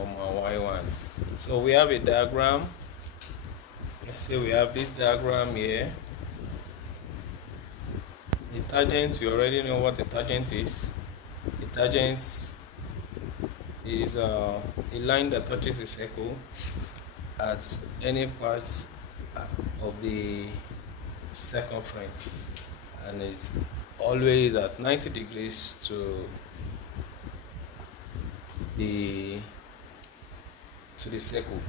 comma y1. So we have a diagram. Let's say we have this diagram here. The tangent, we already know what a tangent is. A tangent is a line that touches a circle at any part of the circumference, and it's always at 90 degrees to the circle.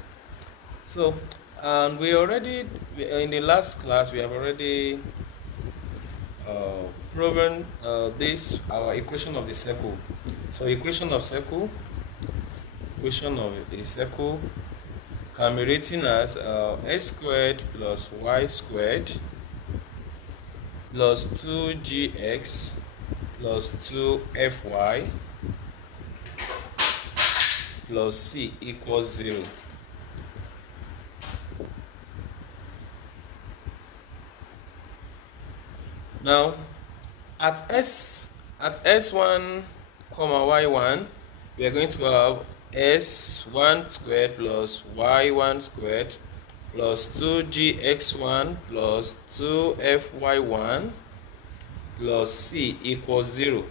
So, and we already, in the last class, we have already proven this, our equation of the circle. So equation of a circle can be written as x squared plus y squared plus 2gx plus 2fy plus c equals 0. Now, at s1 comma y1, we are going to have s1 squared plus y1 squared plus 2gx1 plus 2fy1 plus c equals 0.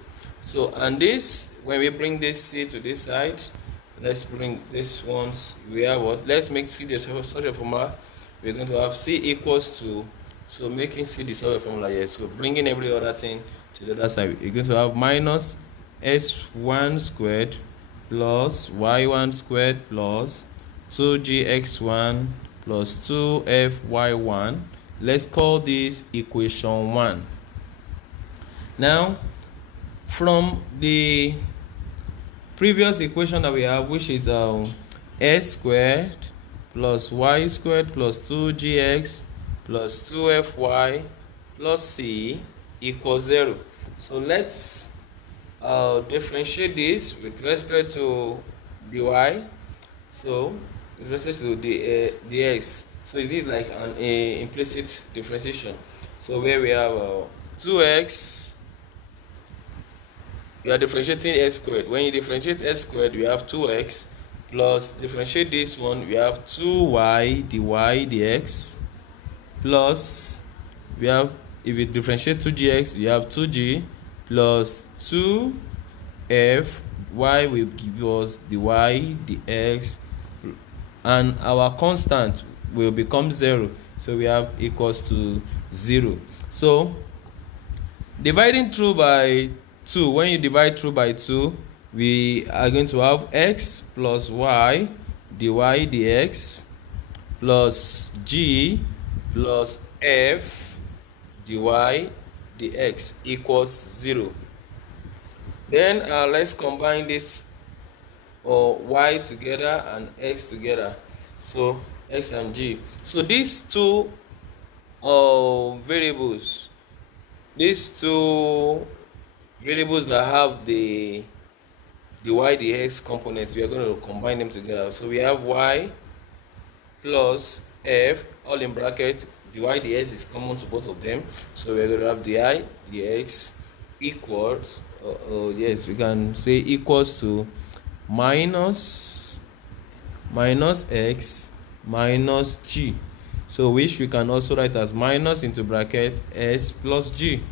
So, and this, when we bring this c to this side, let's bring this ones, we have what? Let's make c the such a formula. We're going to have c equals to, so making c the such a formula, yes. So bringing every other thing to the other side, you're going to have minus s1 squared plus y1 squared plus 2gx1 plus 2fy1. Let's call this equation 1. Now, from the previous equation that we have, which is s squared plus y squared plus 2gx plus 2fy plus c equals 0. So let's differentiate this with respect to dy. So with respect to the dx. So is this like an implicit differentiation? So where we have 2x, you are differentiating s squared. When you differentiate s squared, you have 2x plus differentiate this one, we have 2y dy dx plus we have, if you differentiate 2gx, you have 2g plus 2f y will give us dy dx, and our constant will become 0. So we have equals to 0. So dividing through by 2, when you divide through by 2, we are going to have x plus y dy dx plus g plus f dy dx equals 0. Then let's combine this y together and x together. So x and g. So these two variables that have the y dx components, we are going to combine them together. So we have y plus f, all in bracket, dy dx is common to both of them. So we are going to have dy dx equals, yes, we can say equals to minus x minus g. So which we can also write as minus into bracket s plus g.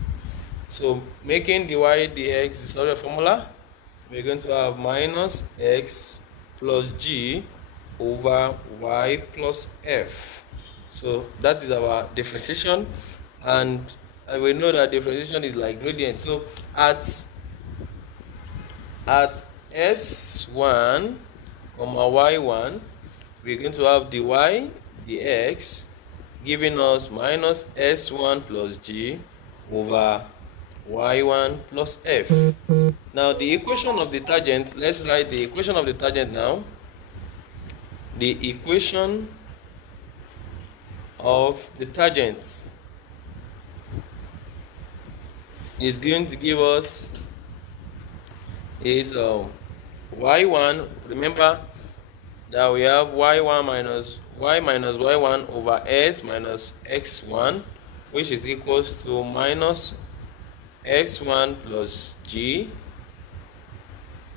So making dy dx the sort of formula, we're going to have minus x plus g over y plus f. So that is our differentiation, and we know that differentiation is like gradient. So at s1 comma y1, we're going to have dy dx giving us minus s1 plus g over y1 plus f. Now the equation of the tangent, let's write the equation of the tangent now. The equation of the tangent is going to give us is y1. Remember that we have y1 minus y minus y1 over s minus x1, which is equals to minus x1 plus g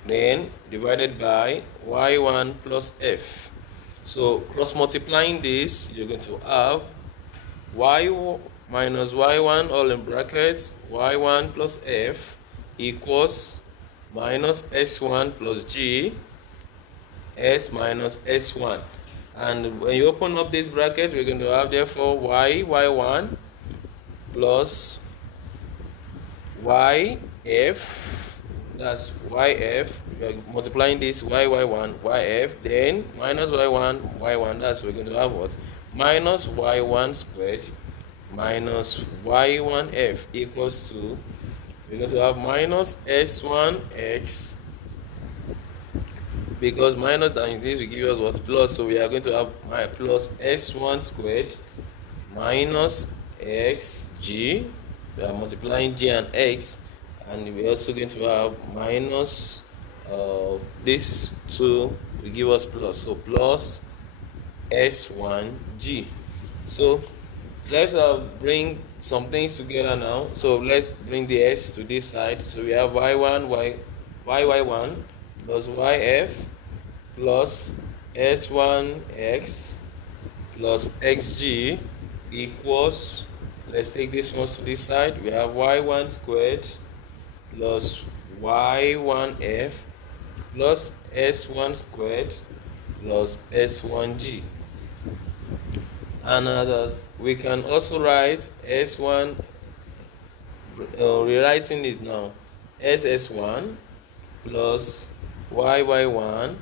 then divided by y1 plus f. So cross multiplying this, you're going to have y minus y1 all in brackets y1 plus f equals minus s1 plus g s minus s1. And when you open up this bracket, we're going to have therefore y1 plus yf, that's yf, we are multiplying this y1 yf, then minus y1, that's we're going to have what? Minus y1 squared minus y1f equals to, we're going to have minus s1x, because minus times this will give us what? Plus. So we are going to have my plus s1 squared minus xg. We are multiplying g and x, and we're also going to have minus this 2 will give us plus. So plus s1g. So let's bring some things together now. So let's bring the s to this side. So we have y1 yy1 plus yf plus s1x plus xg equals, let's take this ones to this side. We have y1 squared plus y1f plus s1 squared plus s1g. And we can also write s1, rewriting this now, ss1 plus yy1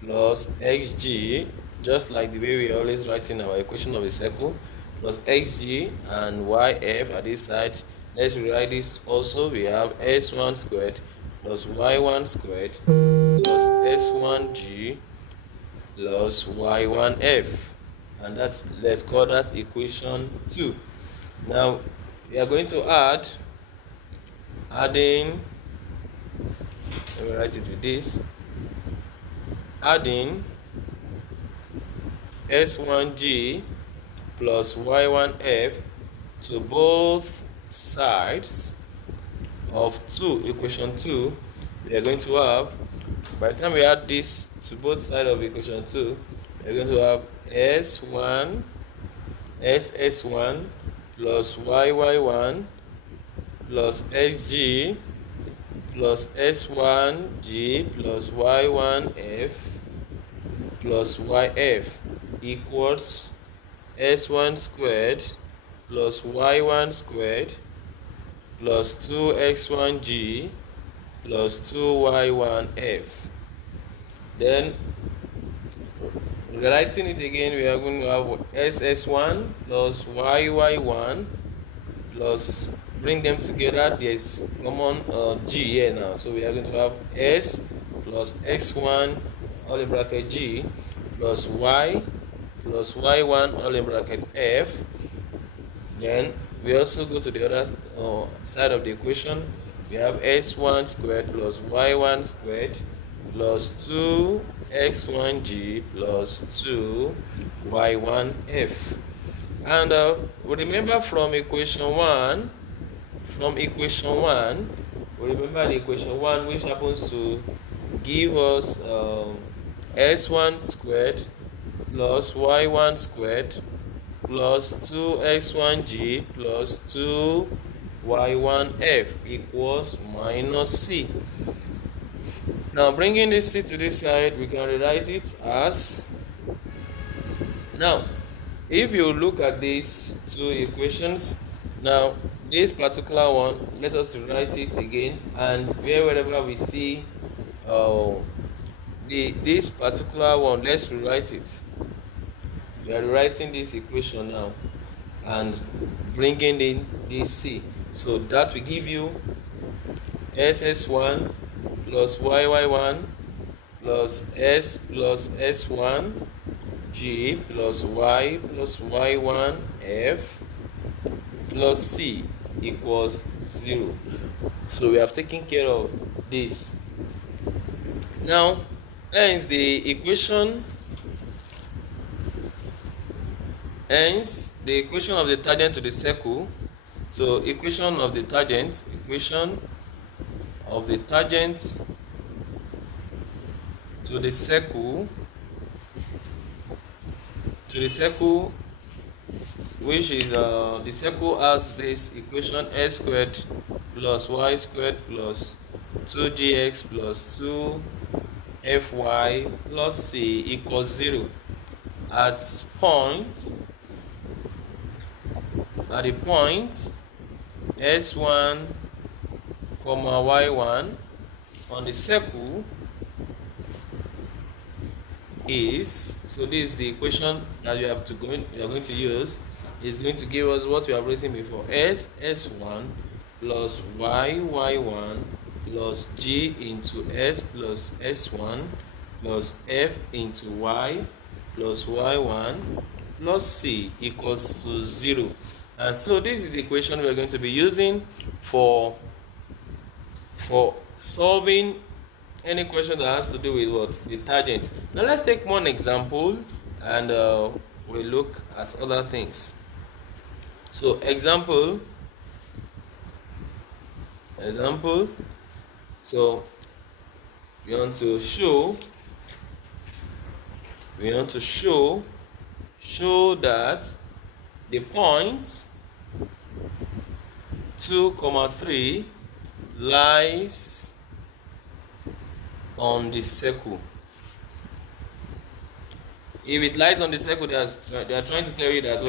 plus xg, just like the way we always write in our equation of a circle, plus xg and yf at this side. Let's rewrite this also. We have s1 squared plus y1 squared plus s1g plus y1f, and that's, let's call that equation 2. Now we are going to adding, let me write it with this, adding s1g plus y1f to both sides of equation 2. We are going to have, by the time we add this to both sides of equation 2, we are going to have ss1 plus yy1 plus xg plus s1g plus y1f plus yf equals s1 squared plus y1 squared plus 2x1g plus 2y1f. Then writing it again, we are going to have ss1 plus yy1 plus, bring them together, there's common g here now, so we are going to have s plus x1 all in bracket g plus y plus y1 all in bracket f. Then we also go to the other side of the equation. We have s1 squared plus y1 squared plus 2x1g plus 2y1f. And we remember from equation 1, we remember the equation 1, which happens to give us s1 squared plus y1 squared plus 2x1g plus 2y1f equals minus c. Now bringing this c to this side, we can rewrite it as, now if you look at these two equations, now this particular one, let us rewrite it again, and wherever we see this particular one, let's rewrite it. We are rewriting this equation now and bringing in this c. So that will give you ss1 plus yy1 plus s plus s1 g plus y plus y1 f plus c equals 0. So we have taken care of this. Now, hence the equation of the tangent to the circle. So equation of the tangent to the circle which is the circle has this equation x squared plus y squared plus 2gx plus 2fy plus c equals 0 at the point s1 comma y1 on the circle is, so this is the equation that you are going to use, is going to give us what we have written before: s1 plus y1 plus g into s plus s1 plus f into y plus y1 plus c equals to 0. And so this is the equation we are going to be using for solving any question that has to do with what? The tangent. Now let's take one example and we'll look at other things. So example. So we want to show that the point 2, 3 lies on the circle. If it lies on the circle, they are trying to tell you that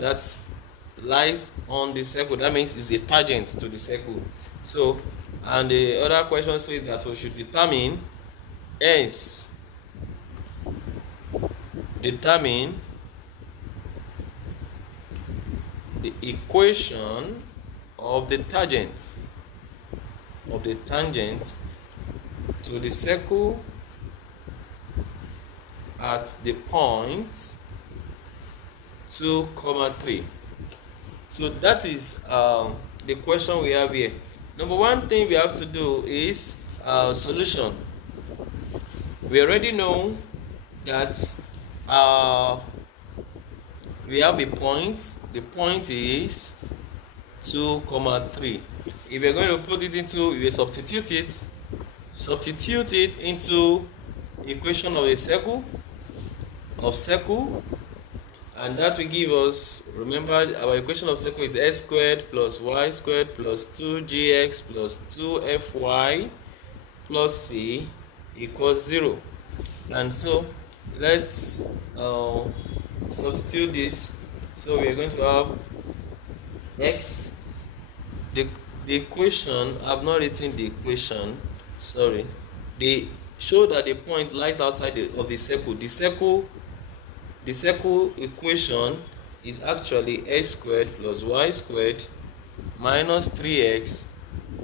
that lies on the circle. That means it's a tangent to the circle. So, and the other question says that we should determine the equation of the tangent to the circle at the point 2, 3. So that is the question we have here. Number one thing we have to do is solution. We already know that we have a point. The point is 2, 3. If you're going to put it into, if you substitute it into equation of a circle, and that will give us, remember our equation of circle is s squared plus y squared plus 2gx plus 2fy plus c equals 0. And so let's substitute this. So we are going to have x, the equation, I've not written the equation, sorry. They show that the point lies outside of the circle. The circle equation is actually x squared plus y squared minus 3x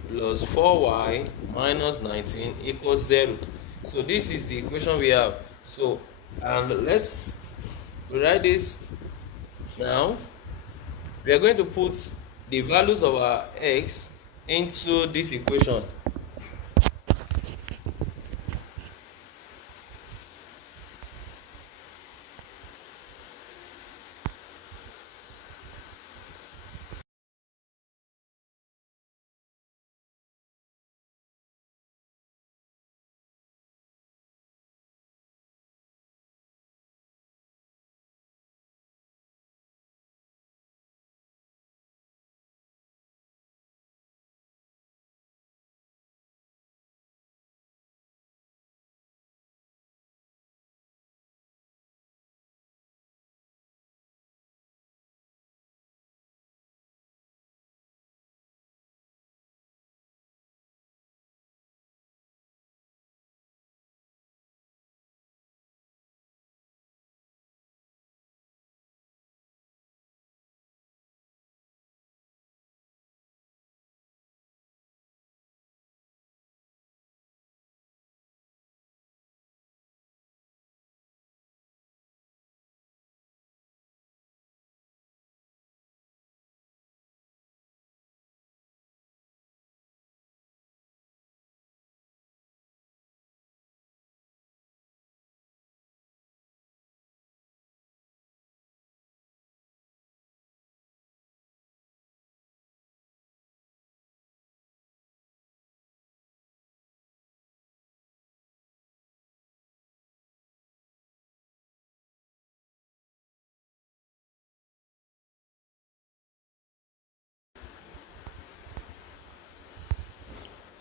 plus 4y minus 19 equals 0. So this is the equation we have. So, and let's write this now. We are going to put the values of our x into this equation.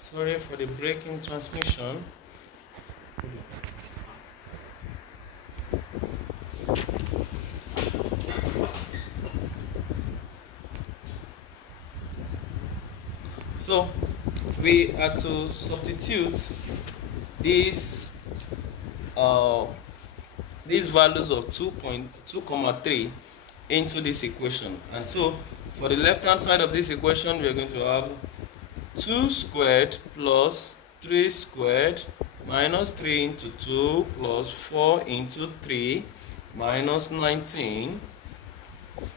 Sorry for the breaking transmission. So we are to substitute these values of 2.2, 3 into this equation. And so for the left hand side of this equation, we are going to have 2 squared plus 3 squared minus 3 into 2 plus 4 into 3 minus 19.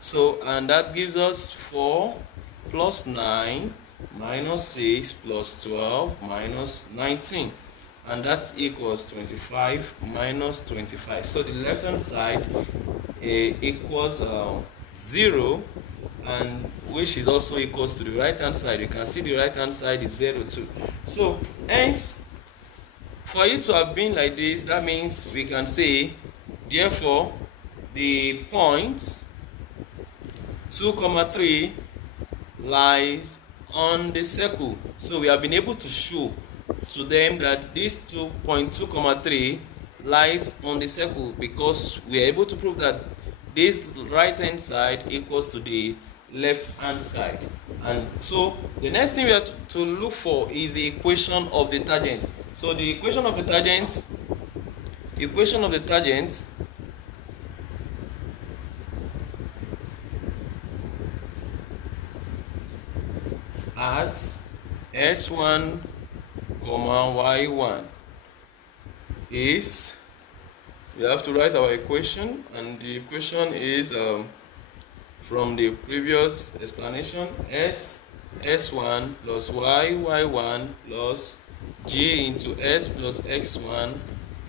So, and that gives us 4 plus 9 minus 6 plus 12 minus 19. And that equals 25 minus 25. So the left hand side equals 0, and which is also equals to the right hand side. You can see the right hand side is 0 too. So hence, for it to have been like this, that means we can say, therefore, the point 2, 3 lies on the circle. So we have been able to show to them that this 2.2, 3 lies on the circle, because we are able to prove that this right hand side equals to the left hand side. And so the next thing we have to look for is the equation of the tangent. So the equation of the tangent at s1, y1 is, we have to write our equation, and the equation is from the previous explanation, s1 plus y1 plus g into s plus x1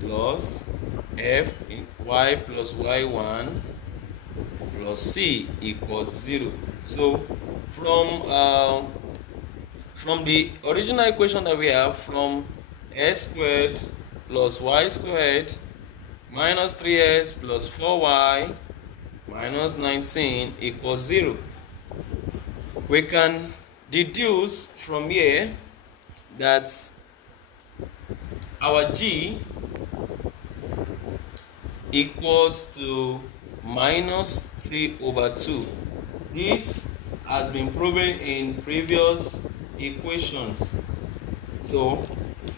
plus f in y plus y1 plus c equals 0. So from the original equation that we have, from s squared plus y squared minus 3s plus 4y minus 19 equals 0, we can deduce from here that our g equals to minus 3 over 2. This has been proven in previous equations. So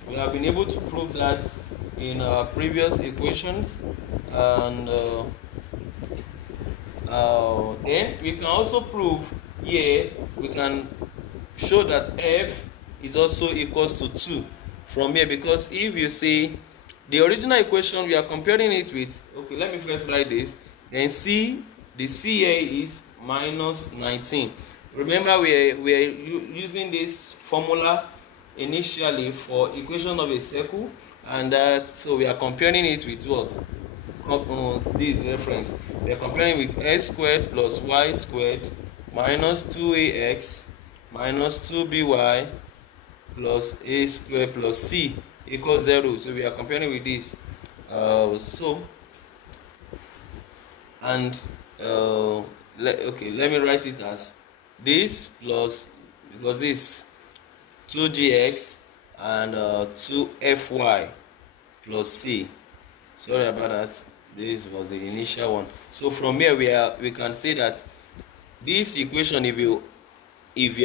we have been able to prove that in our previous equations, and then we can also prove here, we can show that f is also equals to 2 from here, because if you see the original equation, we are comparing it with, okay, let me first write this, then c, the c here is minus 19. Remember, we are using this formula initially for equation of a circle, and that, so we are comparing it with what? This reference. We are comparing with s squared plus y squared minus 2ax minus 2by plus a squared plus c equals 0. So we are comparing with this. Let me write it as this plus, because this 2gx and 2fy plus c. Sorry about that, this was the initial one. So from here we can say that this equation, if you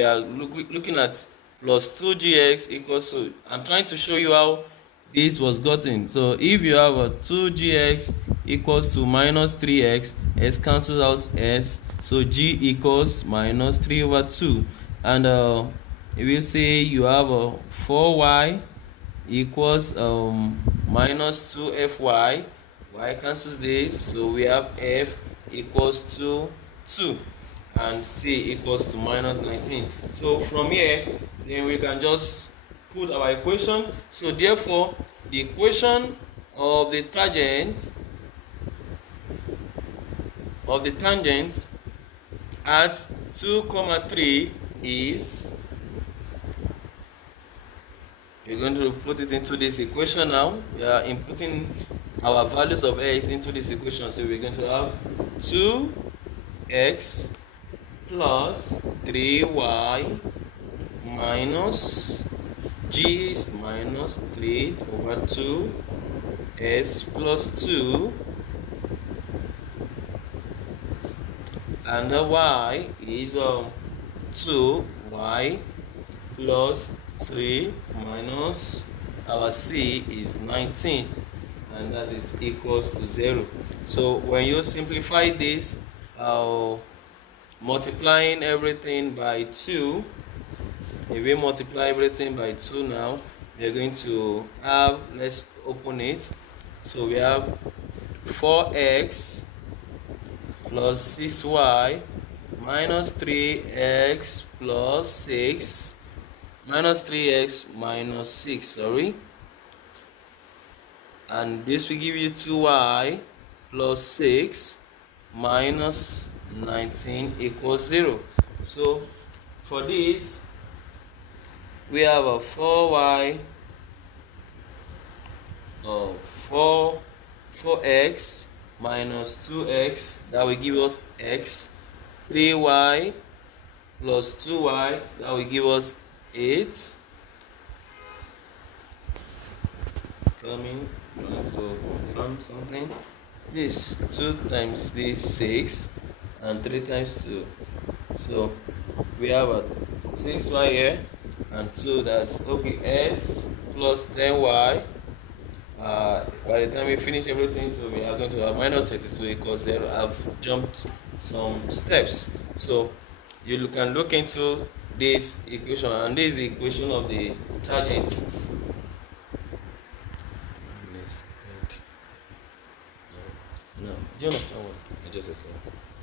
are looking at plus 2gx equals, so I'm trying to show you how this was gotten. So if you have a 2gx equals to minus 3x, s cancels out s, so g equals minus 3 over 2. And if you say you have a 4y equals minus 2fy, y cancels this, so we have f equals to 2 and c equals to minus 19. So from here, then we can just put our equation. So therefore, the equation of the tangent at 2, 3 is, we're going to put it into this equation now. We are inputting our values of x into this equation. So we're going to have 2x plus 3y minus g is minus 3 over 2 s plus 2, and the y is 2y plus 3 minus our c is 19, and that is equals to 0. So when you simplify this, multiplying everything by 2, if we multiply everything by 2 now, we are going to have, let's open it. So we have 4x plus 6y minus 3x plus 6 minus 3x minus 6, sorry, and this will give you 2y plus 6 minus 19 equals 0. So for this, we have a 4y 4x minus 2x, that will give us x, 3y plus 2y, that will give us 8. Coming, we want to confirm something. This 2 times this 6, and 3 times 2. So we have a 6y here and 2, that's okay. S plus 10y. By the time we finish everything, so we are going to have minus 32 equals 0. I've jumped some steps, so you can look into this equation, and this is the equation of the tangent. No, do you understand what I just explained?